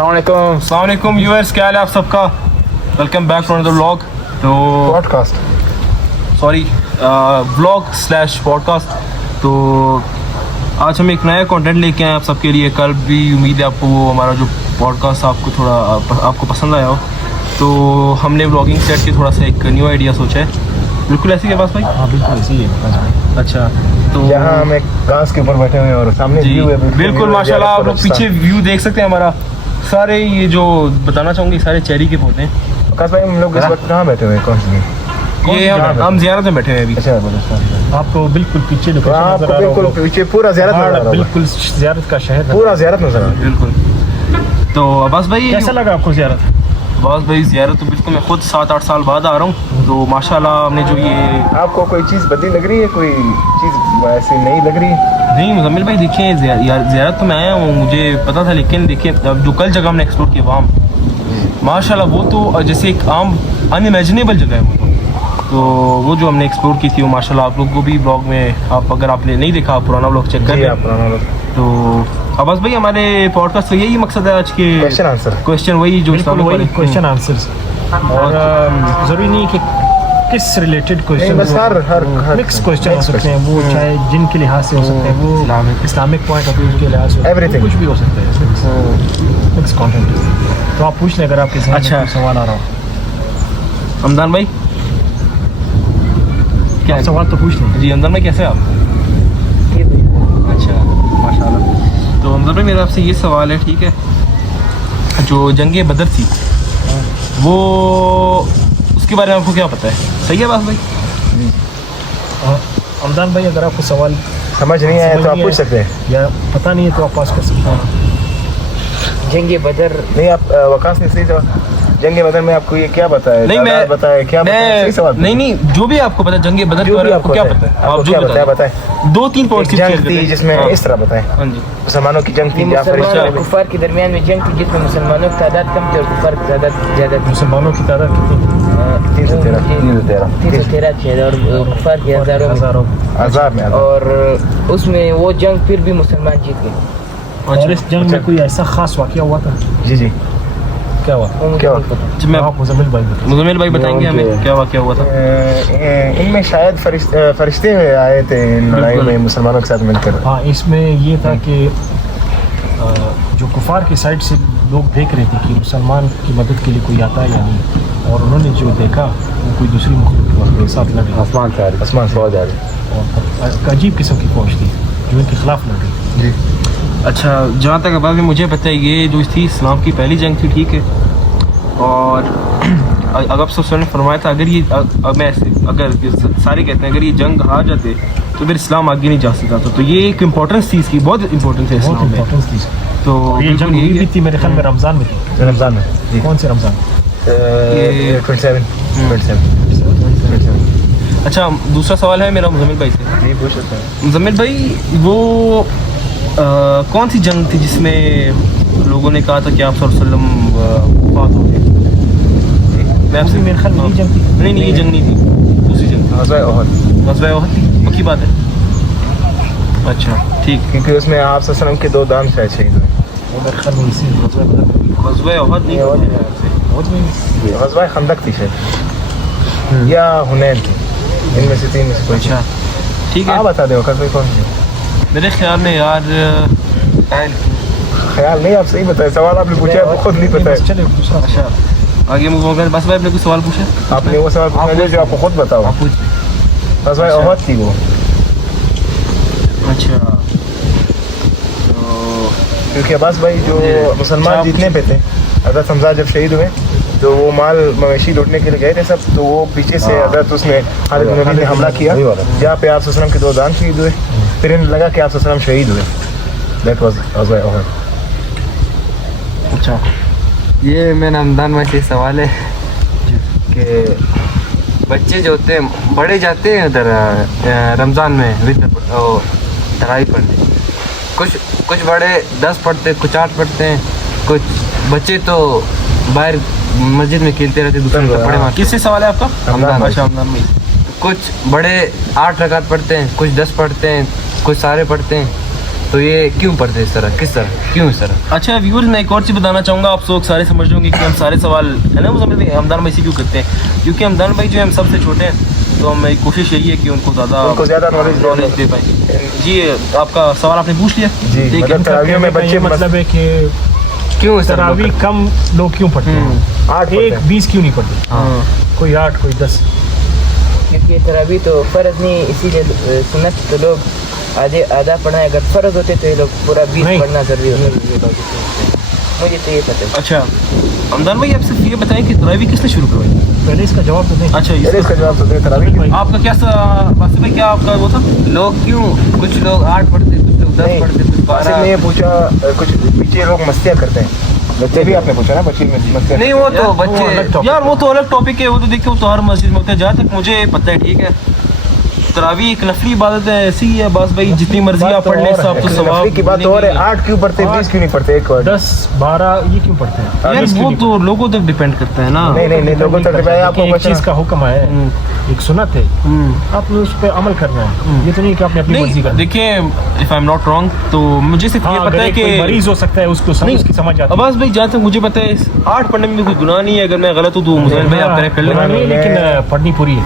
अस्सलाम वालेकुम व्यूअर्स, क्या हाल है आप सबका। Welcome back to another vlog. तो व्लॉग स्लैश पॉडकास्ट। तो आज हम एक नया कंटेंट लेके आए आप सबके लिए। कल भी उम्मीद है आपको वो हमारा जो पॉडकास्ट आपको थोड़ा आपको पसंद आया हो। तो हमने व्लॉगिंग सेट के थोड़ा सा एक न्यू आइडिया सोचा है। बिल्कुल ऐसी है बात भाई? हाँ बिल्कुल ऐसी है। अच्छा, तो यहाँ हम एक घास के ऊपर बैठे हुए हैं और सामने व्यू है। बिल्कुल माशाल्लाह, आप लोग पीछे व्यू देख सकते हैं हमारा। सारे ये जो बताना चाहूँगी सारे चेरी के पौधे हैं। आकाश भाई, हम लोग इस वक्त कहाँ बैठे हुए हैं? कौन सी? ये हम ज़ियारत में बैठे हुए हैं अभी। अच्छा, आपको बिल्कुल पीछे आपको बिल्कुल पीछे पूरा ज़ियारत नज़र आ रहा है। बिल्कुल ज़ियारत का शहर, पूरा ज़ियारत नज़र आ रहा है। बिल्कुल। तो अब्बास भाई, कैसा लगा आपको ज़ियारत? अब्बास भाई, ज़ियारत तो बिल्कुल मैं खुद 7-8 साल बाद आ रहा हूँ। तो माशाल्लाह हमने जो ये आपको कोई चीज़ बदली लग रही है? कोई चीज़ ऐसी नहीं लग रही है? नहीं मुज़म्मिल भाई, देखिए ज़ियारत तो मैं आया हूँ, मुझे पता था। लेकिन देखिए अब जो कल जगह हमने एक्सप्लोर किया वहाँ माशाल्लाह वो तो जैसे एक आम अनइमेजिनेबल जगह है वो। तो वो जो हमने एक्सप्लोर की थी वो माशाल्लाह आप लोग को भी ब्लॉग में, आप अगर आपने नहीं देखा पुराना ब्लॉग चेक कर लें। तो अब्बास भाई, हमारे पॉडकास्ट का यही मकसद है आज के क्वेश्चन आंसर, क्वेश्चन वही जो वही क्वेश्चन आंसर्स। और ज़रूरी नहीं कि किस रिलेटेड क्वेश्चन, बस हर मिक्स क्वेश्चन हो सकते हैं। वो चाहे जिन के लिहाज से हो सकते हैं, वो इस्लामिक पॉइंट ऑफ व्यू के लिहाज से Everything. कुछ भी हो सकता है। Mix content. तो आप पूछ लें अगर आपके सामने अच्छा। कोई सवाल आ रहा हो। हमदान भाई, क्या सवाल तो पूछ लें। जी हमदान भाई, कैसे हैं आप? अच्छा माशाल्लाह। तो हमदान भाई, मेरा आपसे ये सवाल है, ठीक है, जो जंगे बदर थी वो उसके बारे में आपको क्या पता है? सही है बात भाई? हमदान भाई, अगर आपको सवाल समझ नहीं आया तो आप पूछ सकते हैं, या पता नहीं है तो आप पास कर सकते हैं। जंगे बदर नहीं आप वकास ने सही जवाब। जंगे बदर में आपको ये क्या बताया? नहीं मैं बताया क्या? सही सवाल। नहीं, जो भी आपको पता है जंगे बदर के बारे में आपको क्या पता है? आप जो बताया बताए। 2-3 पॉइंट्स जंग थी जिसमें इस तरह बताएं। हाँ जी, मुसलमानों की जंग थी, मुसलमान और कुफार के दरमियान में जंग थी जिसमें मुसलमानों की तादाद कम थी और कुफार की तादाद ज़्यादा थी। मुसलमानों की तादाद कितनी? 313 थी और कुफार की हज़ारों आज़ाद में। और उसमें वो जंग फिर भी मुसलमान जीत गए। और इस जंग में कोई ऐसा खास वाक़या हुआ था? जी क्या हुआ? क्या आप मुज़म्मिल भाई बताएंगे हमें क्या वाक़या हुआ था? इनमें शायद फरिश्ते आए थे इन लड़ाई में मुसलमानों के साथ मिलकर। हाँ, इसमें ये था कि जो कुफार की साइड से लोग देख रहे थे कि मुसलमान की मदद के लिए कोई आता है या नहीं, और उन्होंने जो देखा वो कोई दूसरी मुख्तलिफ के साथ लड़ रही, आसमान से आवाज़ आ रही और एक अजीब किस्म की फौज थी जो इनके खिलाफ लड़ रही। जी। अच्छा, जहाँ तक अब्बास भाई मुझे पता है ये जो थी इस्लाम की पहली जंग थी, ठीक है। और अगर सब ने फरमाया था अगर ये अगर सारे कहते हैं अगर ये जंग हार जाते तो फिर इस्लाम आगे नहीं जा सकता था। तो ये एक इम्पोर्टेंस थी इसकी, बहुत इम्पोर्टेंस है इस्लाम में। तो ये जंग हुई भी थी मेरे ख्याल में रमज़ान में थी। रमज़ान में। कौन से रमज़ान? ये 27। अच्छा, दूसरा सवाल है मेरा मुज़म्मिल भाई से। जी पूछ सकते हैं। मुज़म्मिल भाई, वो कौन सी जंग थी जिसमें लोगों ने कहा था कि आप सल्लल्लाहु अलैहि वसल्लम वफ़ात हो गए? मैं आपसे मेरे ख्याल में ये जंग थी। नहीं ये जंग नहीं थी, दूसरी जंग। ग़ज़वा ओहद थी, पक्की बात है? अच्छा ठीक। क्योंकि उसमें आप सल्लल्लाहु अलैहि वसल्लम के 2 दाम शायद शहीद हुए। वो मेरे ख्याल में इसी ग़ज़वा ओहद नहीं, ग़ज़वा खंदक थी शायद, या हुनैन थी। इनमें से 3 में से कोई। अच्छा ठीक है, आप बता दो कौन सी? मेरे ख्याल में यार ख्याल नहीं, आप सही बताए। सवाल आपने पूछा है, आपको खुद नहीं पता है। चलिए दूसरा। अच्छा आगे बस भाई, आपने कोई सवाल पूछा? आपने वो सवाल पूछा जो आपको खुद बताओ। आप पूछ। ग़ज़वा ओहद थी वो। अच्छा, क्योंकि अब्बास भाई जो मुसलमान जीतने पे थे, हज़रत हमज़ा जब शहीद हुए तो वो माल मवेशी लूटने के लिए गए थे सब। तो वो पीछे से हज़रत उसने खालिद बिन वलीद ने हमला किया जहाँ पे आप सल्लल्लाहु अलैहि वसल्लम के 2 दान शहीद हुए। फिर इन्हें लगा कि आप सल्लल्लाहु अलैहि वसल्लम शहीद हुए। दैट वाज ग़ज़वा ओहद। अच्छा, ये मेरा हमदान भाई से सवाल है कि बच्चे जो होते हैं बड़े जाते हैं उधर रमज़ान में तरावी पढ़ने। कुछ बड़े 10 पढ़ते, कुछ 8 पढ़ते हैं, कुछ बच्चे तो बाहर मस्जिद में खेलते रहते, दूसरे पढ़े मारते। किससे सवाल है आपका? हमदान। अच्छा, हमदान भाई। कुछ बड़े 8 रकात पढ़ते हैं, कुछ 10 पढ़ते हैं, कुछ सारे पढ़ते हैं। तो ये क्यों पढ़ते इस तरह, किस तरह, क्यों इस तरह? अच्छा व्यूअर्स, मैं एक और चीज़ बताना चाहूँगा। आप लोग सारे समझ रहे होंगे कि हम सारे सवाल है ना वो समझ रहे हमदान भाई से क्यों करते हैं, क्योंकि हमदान भाई जो है हम सबसे छोटे हैं, तो हमें कोशिश यही है कि उनको ज़्यादा नॉलेज दे पाए। जी आपका सवाल आपने पूछ लिया। जी, ठीक है। मतलब तरावियों में बच्चे मतलब है कि क्यों इस तरह तरावी लोग कम लोग क्यों पढ़ते हैं? 8 एक 20 क्यों नहीं पढ़ते? हाँ कोई 8 कोई 10। क्योंकि तरावी तो फ़र्ज नहीं, इसीलिए सुन्नत तो लोग आधा पढ़ना है। अगर फ़र्ज होते तो ये लोग पूरा 20 नहीं। पढ़ना जरूरी होता है। मुझे तो ये पता है। अच्छा हमदान भाई, आप सिर्फ ये बताएं कि तरावी किसने शुरू करवाई? पहले इसका जवाब तो दें। अच्छा पहले इसका जवाब तो दे तरावी भाई, आपका क्या वासिफ भाई, क्या आपका वो था? लोग क्यों, कुछ लोग 8 पढ़ते, कुछ लोग 10 नहीं, पढ़ते, कुछ वासिफ ने 12। ये पूछा कुछ पीछे लोग मस्तियाँ करते हैं, बच्चे भी आपने पूछा ना, बच्चे मस्तियाँ नहीं वो तो वो बच्चे अलग टॉपिक यार वो तो अलग टॉपिक है, वो तो देखिए वो तो हर मस्जिद में होता है। जहाँ तक मुझे पता है, ठीक है, तरावी एक नफली इबादत है, ऐसी ही है बस भाई, जितनी मर्जी आप पढ़ लें सब तो सवाब की बात और है। 8 क्यों पढ़ते, 20 क्यों नहीं पढ़ते? एक वर्ड 10 12 ये क्यों पढ़ते हैं? यार 20 क्यों वो नहीं तो लोगों तक डिपेंड करता है ना। नहीं लोगों तक पढ़ते? आपको देखिए, एक चीज बचा का हुक्म है, एक सुन्नत है, आपने उस पर अमल करना है। ये तो नहीं कि आपने अपनी मर्जी नहीं करनी। देखिए, if I am not wrong, तो मुझे सिर्फ ये हाँ, पता अगर है एक कि कोई मरीज हो सकता है, उसको उसकी समझ आती है। अब्बास भाई जहाँ तक मुझे पता है 8 पढ़ने में भी कोई गुनाह नहीं है। अगर मैं गलत हूँ तो मुझे भाई आप करेक्ट कर गुनाह लेना। नहीं, लेकिन पढ़नी पूरी है।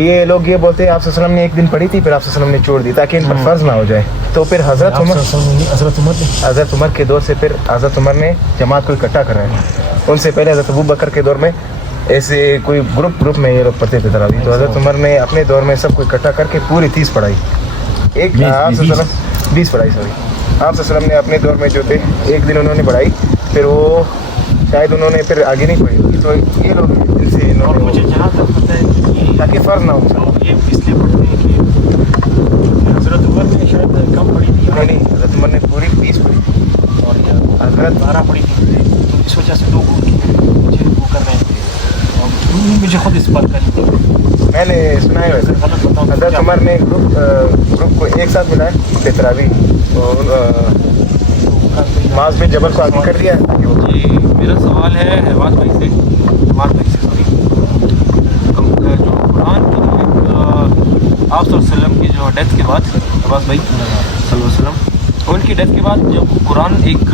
ये लोग ये बोलते हैं आप सल्लल्लाहु अलैहि वसल्लम ने एक दिन पढ़ी थी, फिर आप सल्लल्लाहु अलैहि वसल्लम ने छोड़ दी ताकि इन पर फर्ज ना हो जाए। तो फिर हजरत उमर के दौर से फिर हजरत उमर ने जमात को इकट्ठा कराया। उनसे पहले हजरत अबू बकर के दौर में ऐसे कोई ग्रुप में ये लोग पढ़ते थे तरावी। तो हजरत उमर ने अपने दौर में सबको इकट्ठा करके पूरी 30 पढ़ाई, 20 पढ़ाई सॉरी। आप सल्लल्लाहु ने अपने दौर में जो थे एक दिन उन्होंने पढ़ाई, फिर वो शायद उन्होंने फिर आगे नहीं पढ़ी होगी। तो ये लोग इनसे और इन्होंने मुझे जहाँ तक पता है कि ताकि फर्ज ना हो। लोग ये इसलिए पढ़ते हैं कि हजरत उमर ने शायद कम पढ़ी थी नहीं हजरत उमर ने पूरी 20 पढ़ी और हजरत 12 पढ़ी थी, तो इस वजह से लोग मुझे वो कर रहे थे और मुझे खुद इस बात का नहीं पता। मैंने सुना है वैसे गलत बताऊँ हजरत उमर ने ग्रुप को एक साथ मिलाया तरावी और माज बिन जबल को आगे कर दिया। जी मेरा सवाल है अब्बास भाई से, सॉरी, जो कुरान की आप सल्लल्लाहु अलैहि वसल्लम की जो डेथ के बाद, अब्बास भाई सल्लल्लाहु अलैहि वसल्लम उनकी डेथ के बाद जब कुरान एक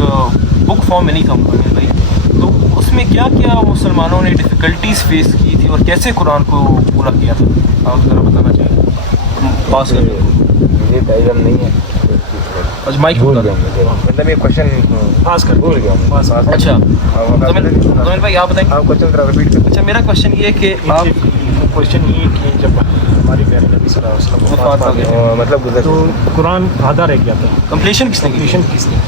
बुक फॉर्म में नहीं था मुकम्मल भाई, तो उसमें क्या क्या मुसलमानों ने डिफ़िकल्टीज फेस की थी और कैसे कुरान को पूरा किया था, आप ज़रा बताना चाहिए। पास कर ये टाइम नहीं है, अच्छा माइक भूल गया मतलब ये क्वेश्चन पास कर भूल गया। अच्छा जमील भाई आप बताएं। आप क्वेश्चन जरा रिपीट कर। अच्छा मेरा क्वेश्चन ये है कि आप क्वेश्चन ये कि जब हमारे प्यारे नबी सल्लल्लाहु अलैहि वसल्लम वफ़ात वफ़ात हो गए, हो गए, मतलब गुजर तो कुरान आधा रह गया था। कंप्लीशन किसने की? कंप्लीशन किसने की?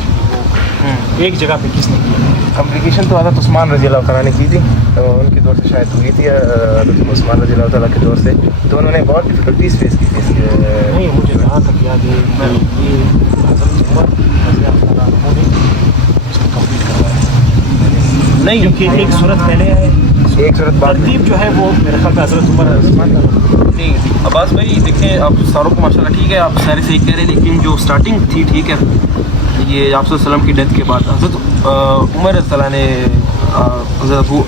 वो एक जगह पे किसने किया? कम्प्लिकेशन तो हज़रत उस्मान रज़ी अल्लाह तआला ने की थी, तो उनके दौर से शायद हुई थी हज़रत उस्मान रज़ी अल्लाह तआला के दौर से। तो उन्होंने बहुत डिफ़िकल्टीज फेस की थी। नहीं, मुझे जहाँ तक याद है कि ये हज़रत उमर रज़ी अल्लाह तआला अन्हु ने इसको कंप्लीट करवाया। नहीं क्योंकि एक सूरत पहले है, एक सूरत बाद में। तरतीब जो है वो मेरे ख्याल में हज़रत उमर नहीं अब्बास भाई देखें, आप सारों को माशाल्लाह ठीक है, आप सारे सही कह रहे हैं, लेकिन जो स्टार्टिंग थी ठीक है, ये आप वसल्लम की डेथ के बाद हज़रत उमर रज़ी ने हज़रत अबू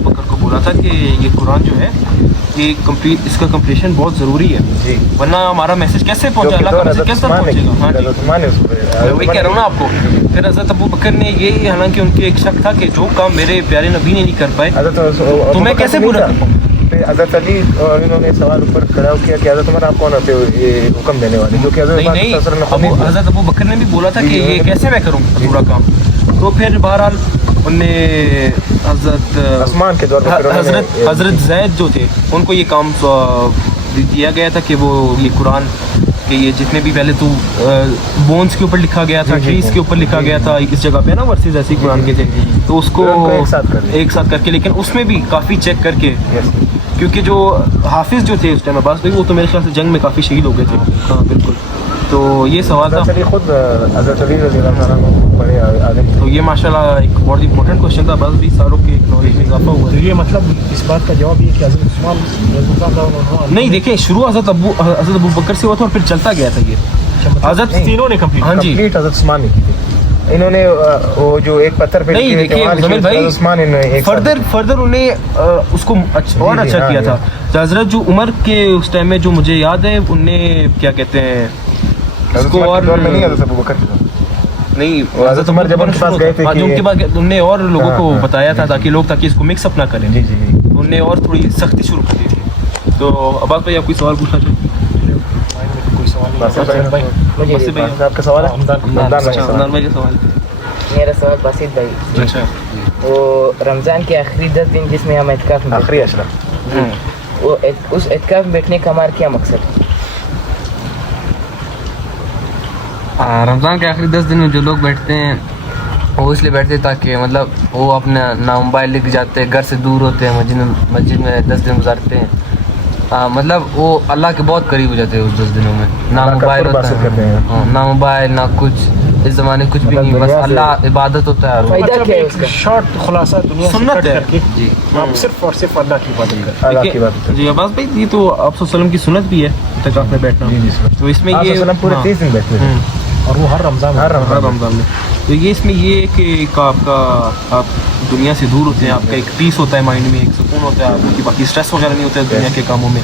बकर को बोला था कि ये कुरान जो है ये कंप्लीट, इसका कंप्लीशन बहुत ज़रूरी है, जी, वरना हमारा मैसेज कैसे पहुँचा, अल्लाह का मैसेज कैसे पहुँचेगा। हाँ जी मैं वही कह रहा हूँ ना आपको। फिर हज़रत अबू बकर ने ये, हालांकि उनके एक शक था कि जो काम मेरे प्यारे नबी ने नहीं कर पाए तो मैं कैसे पूरा कर पाऊँ। फिर हज़रत अली और इन्होंने सवाल ऊपर खड़ा किया कि हज़रत उमर आप कौन होते हो ये हुक्म देने वाले, जो कि नहीं हज़रत अबू बकर ने भी बोला था कि ये कैसे मैं करूँ पूरा काम। तो फिर बहरहाल उनने हज़रत उस्मान के दौर में हज़रत ज़ैद जो थे उनको ये काम दिया गया था कि वो ये कुरान कि ये जितने भी पहले तो बोन्स के ऊपर लिखा गया था, ट्रीज के ऊपर लिखा गया था, इस जगह पे ना वर्सेस ऐसे कुरान के थे, तो उसको एक साथ करके, लेकिन उसमें भी काफ़ी चेक करके, क्योंकि जो हाफिज़ जो थे उस टाइम अब्बास भाई वो तो मेरे ख्याल से जंग में काफ़ी शहीद हो गए थे। हाँ बिल्कुल, तो ये सवाल था। खुद हज़रत अली रज़ी अल्लाह तआला को बड़े आगे। तो ये माशाल्लाह एक बहुत इंपॉर्टेंट क्वेश्चन था, बस भी सारों के नॉलेज में इजाफा हुआ। तो ये मतलब इस बात का जवाब ये कि हज़रत उस्मान रज़ी अल्लाह नहीं देखें, शुरू हज़रत अबू बकर से हुआ था और फिर चलता गया था ये। हज़रत तीनों ने कंप्लीट, हाँ जी, कंप्लीट हज़रत उस्मान ने की थी। इन्होंने वो जो एक पत्थर पे नहीं देखिए जमील भाई, उस्मान इन्होंने फर्दर उन्हें उसको और अच्छा किया था। हज़रत जो उमर के उस टाइम में जो मुझे याद है, उनने क्या कहते हैं इसको और दौर में नहीं हज़रत अबू बकर के दौर। नहीं हज़रत उमर जब उनके पास गए थे हाँ, कि- जो उनके पास उनने और लोगों हाँ, को हाँ, बताया था ताकि लोग ताकि इसको मिक्सअप ना करें। जी जी जी। उनने और थोड़ी सख्ती शुरू कर दी थी। तो अब्बास भाई आप कोई सवाल पूछना चाहते हैं? कोई सवाल नहीं बासित है। भाई, मुझे बासित भाई, बासित आपका सवाल है? हमदान हमदान भाई अच्छा, का अमदान सवाल। भाई का सवाल। मेरा सवाल बासित भाई, अच्छा वो रमज़ान के आखिरी 10 दिन जिसमें हम एतकाफ में आखिरी अशरा। वो उस एतकाफ में बैठने का हमारा क्या मकसद है? रमज़ान के आखिरी 10 दिन में जो लोग बैठते हैं वो इसलिए बैठते हैं ताकि मतलब वो अपना ना मोबाइल लेके जाते हैं, घर से दूर होते हैं, मस्जिद में 10 दिन गुजारते हैं। मतलब वो अल्लाह के बहुत करीब हो जाते हैं उस 10 दिनों में। ना अल्लाह का मोबाइल कुर्ब होता हासिल करते है, हैं। हाँ, ना मोबाइल ना कुछ, इस ज़माने में कुछ भी मतलब नहीं, बस दुनिया से- अल्लाह इबादत होता है। फायदा अच्छा, क्या है एक उसका? शॉर्ट खुलासा दुनिया से सुन्नत कट है। करके जी आप सिर्फ और सिर्फ अल्लाह की इबादत करें। अल्लाह की देखिए, बात है। जी अब्बास भाई ये तो आप वसल्लम की सुन्नत भी है इत्तिकाफ में बैठना। जी जी सुनो। तो इसमें आप ये वसल्लम पूरे हाँ, 30 दिन बैठते थे। और वो हर रमज़ान में हर हर रमज़ान में। रमज़ान में। तो ये इसमें ये है कि एक आपका आप दुनिया से दूर होते हैं, आपका एक पीस होता है माइंड में, एक सुकून होता है आपकी, बाकी स्ट्रेस वगैरह नहीं होता है दुनिया के कामों में।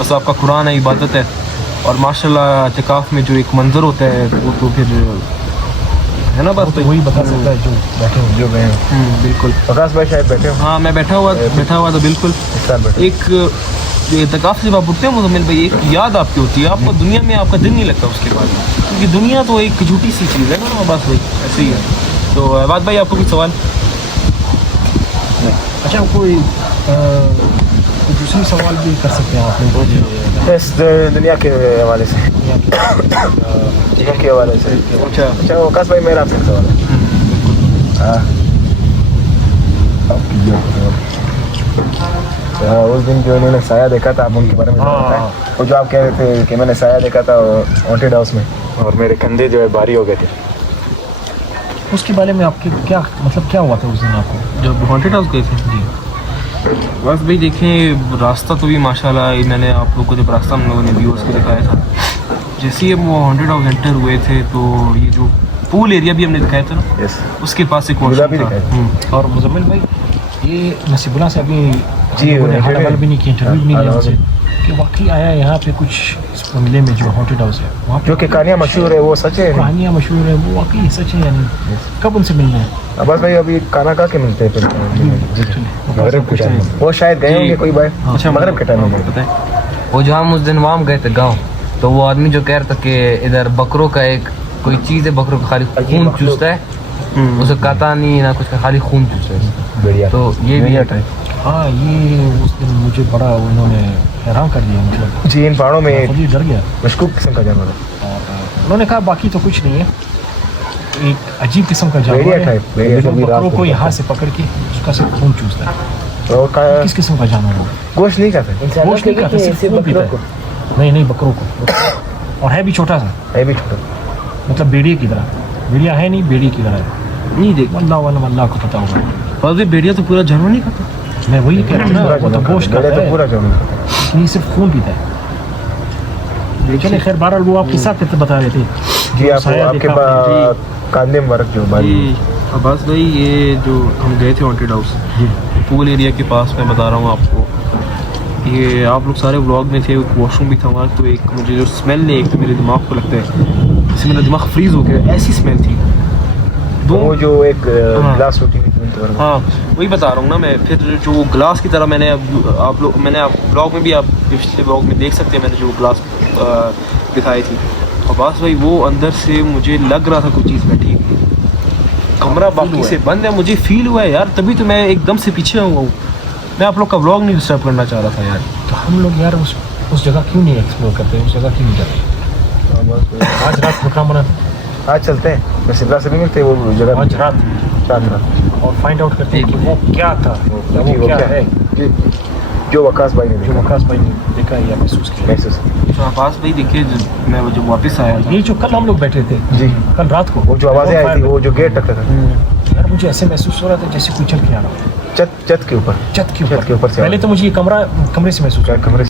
बस आपका कुरान है, इबादत है। और माशाल्लाह इत्तिकाफ में जो एक मंजर होता है वो तो फिर है ना, वो बस तो वही बता सकता है जो बैठे हुए जो गए हैं। बिल्कुल। प्रकाश भाई शायद बैठे हो, हाँ मैं बैठा हुआ था बिल्कुल। इस साल बैठे। एक जो इत्तिकाफ से जब आप उठते हैं मुज़म्मिल भाई, एक याद आपकी होती है, आपको दुनिया में आपका दिल नहीं लगता उसके बाद, क्योंकि दुनिया तो एक झूठी सी चीज़ है ना, बस भाई ऐसे ही है। तो अहबाद भाई आपको कोई सवाल? अच्छा कोई दूसरी सवाल भी कर सकते हैं आप लोग इस दुनिया के हवाले से, दुनिया के हवाले से। अच्छा अच्छा वकास भाई मेरा आपसे सवाल है। हाँ। उस दिन जो इन्होंने साया देखा था, आप उनके बारे में हाँ। बताएं। वो जो आप कह रहे थे कि मैंने साया देखा था हॉन्टेड हाउस में और मेरे कंधे जो है भारी हो गए थे। उसके बारे में आपके क्या मतलब क्या हुआ था उस दिन आपको? जब हॉन्टेड हाउस गए थे जी, बस भाई देखें रास्ता तो भी माशाल्लाह, मैंने आप लोगों को जब रास्ता हम लोगों ने व्यूअर्स को दिखाया था, जैसे ही हम वो हॉन्टेड हाउस एंटर हुए थे तो ये जो पूल एरिया भी हमने दिखाया था ना, यस उसके पास एक गुदा भी वॉशरूम था। दिखाया। और मुजम्मिल भाई ये नसीबुल्लाह से अभी जी, लोगों ने इंटरव्यू हाल भी नहीं किया, इंटरव्यू भी नहीं लिया हाँ, उनसे कि वाकई आया यहाँ पे कुछ इस बंगले में जो हॉन्टेड हाउस है वहाँ पे जो कि कहानियाँ मशहूर है वो सच है। कहानियाँ मशहूर है, वो वाकई सच है यानी? कब उनसे मिलना है? अब्बास भाई अभी खाना खा के मिलते हैं फिर मगरब के टाइम में। वो शायद गए होंगे कोई भाई। अच्छा मगरब के टाइम में गए। बताएं। वो जो हम उस दिन वहाँ गए थे गाँव, तो वो आदमी जो कह रहा था कि इधर बकरों का एक कोई चीज़ है, बकरों का खाली खून चूसता है, उसे काटा नहीं ना कुछ, खाली खून चूसता है। बढ़िया। तो ये भी है। हाँ ये उस दिन मुझे बड़ा उन्होंने हैरान कर दिया, मतलब जी इन पहाड़ों में खुद एक ही डर गया। मशकूक किस्म का जानवर है। और उन्होंने कहा बाकी तो कुछ नहीं है, एक अजीब किस्म का जानवर भेड़िया है टाइप, भेड़िया जो कभी रात बकरों को को यहाँ से पकड़ के उसका सिर्फ खून चूसता है। तो किस किस्म का जानवर है? गोश्त नहीं खाते, इंसानों गोश्त के नहीं खाता, भी सिर्फ ऐसे खून पीता बकरों है। को नहीं बकरों को, और है भी छोटा सा, है भी छोटा। मतलब भेड़िए की तरह। भेड़िया है नहीं, भेड़िए की तरह है। नहीं देख अल्लाह को पता होगा। बस भाई भेड़िया तो पूरा जानवर नहीं खाता। मैं वही कह रहा हूँ ना, वो तो गोश्त खाता तो है, पूरा जानवर खाता नहीं सिर्फ खून पीता है। चलिए खैर बहरहाल वो आपके साथ बता रहे थे है। जी जो आप साया आपके देखा पास कांदे मुबारक जो बारी ये अब्बास भाई ये जो हम गए थे हॉन्टेड हाउस पूल एरिया के पास, मैं बता रहा हूँ आपको, ये आप लोग सारे व्लॉग में थे, वॉशरूम भी था वहाँ। तो एक मुझे जो स्मेल ने एक तो मेरे दिमाग को लगता है इससे मेरा दिमाग फ्रीज हो गया, ऐसी स्मेल थी। वो जो एक हाँ। ग्लास टूटी हुई थी उनके बारे में। हाँ वही बता रहा हूँ ना मैं। फिर जो वो ग्लास की तरह मैंने आप ब्लॉग में भी आप पिछले ब्लॉग में देख सकते हैं, मैंने जो ग्लास दिखाई थी अब्बास भाई, वो अंदर से मुझे लग रहा था कोई चीज़ बैठी हुई। कमरा बाकी से बंद है, मुझे फील हुआ है यार, तभी तो मैं एकदम से पीछे हुआ हूँ। मैं आप लोग का ब्लॉग नहीं डिस्टर्ब करना चाह रहा था यार। तो हम लोग यार उस जगह क्यों नहीं एक्सप्लोर करते, उस जगह क्यों नहीं जाते? आज रात प्रोग्राम बना था, आज चलते हैं, मैं सिद्रा से भी मिलते हैं वो जगह आज रात, रात और फाइंड आउट करते हैं कि वो क्या था, या जी, वो क्या है जी, जो वकास भाई ने जो देखा वकास भाई ने देखा या महसूस किया। महसूस। तो अब्बास भाई देखिए मैं जब वापस आया था, ये जो कल हम लोग बैठे थे जी कल रात को, वो जो आवाज़ें आई थी, वो जो गेट टकरा था यार मुझे ऐसे महसूस हो रहा था जैसे कोई चल के आ रहा हो छत के ऊपर, छत के छत के ऊपर से पहले तो मुझे ये कमरे से महसूस हुआ, कमरे